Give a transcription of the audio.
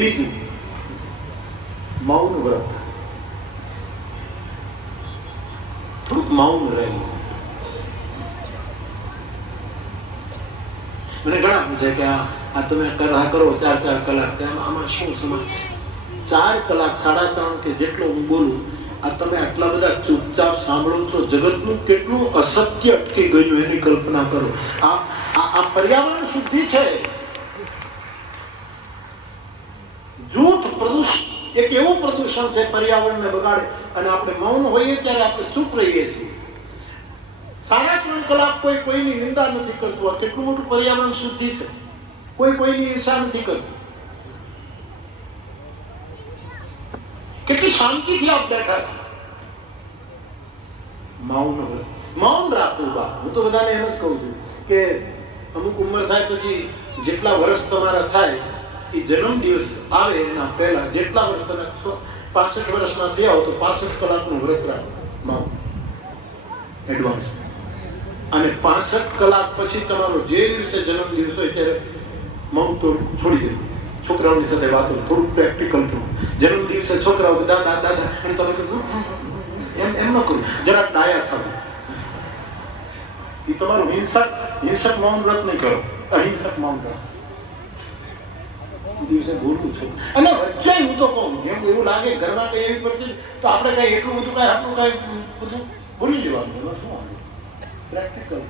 બીજું મૌન વ્રત. થોડુંક મૌન રહેવું. મને ઘણા પૂછે કે આ તમે કરા કરો ચાર ચાર કલાક. આમાં શું સમજ ચાર કલાક, સાડા ત્રણ કે જેટલો હું બોલું, આ તમે આટલા બધા ચૂપચાપ સાંભળો છો. જગતનું કેટલું અસત્ય અટકી ગયું એની કલ્પના કરો. આ આ પર્યાવરણ શુદ્ધિ છે જૂઠ પ્રદૂષણ એક એવું પ્રદૂષણ છે પર્યાવરણને બગાડે અને આપણે મૌન હોઈએ ત્યારે આપણે ચૂપ રહીએ છીએ. સાડા ત્રણ કલાક કોઈ કોઈની નિંદા નથી કરતું. આ કેટલું મોટું પર્યાવરણ શુદ્ધિ છે? કોઈ કોઈની ઈર્ષા નથી કરતું. કેટલી શાંતિથી આપ બેઠા મૌન. મૌન રાખવું બા હું તો બધાને એમ જ કહું છું કે અમુક ઉંમર થાય પછી જેટલા વર્ષ તમારા થાય જન્મ દિવસ આવે એના પહેલા જેટલા વર્ષ તમે પાસઠ વર્ષના થયા હો તો પાસઠ કલાકનું વ્રત રાખો એડવાન્સ અને પાસઠ કલાક પછી તમારો જે દિવસે જન્મ દિવસ હોય ત્યારે મૌન તો છોડી દેવું છોકરાઓની સાથે વાતો થોડું પ્રેક્ટિકલ થયું જન્મ દિવસે છોકરાઓ દાદા દાદા, અને તમે કહ્યું એમ એમ ન કરું. જરા ડાયા થવું એ તમારું હિંસક હિંસક મૌન વ્રત નહીં કરો. અહિંસક મૌન કરો દિવસે બોલવું છે. અને વચ્ચે હું તો કહું, જેમ એવું લાગે ઘરમાં કઈ એવી પડતી તો આપણે કઈ એટલું બધું કઈ આપણું કઈ બધું ભૂલી જવાનું એમાં શું પ્રેક્ટિકલ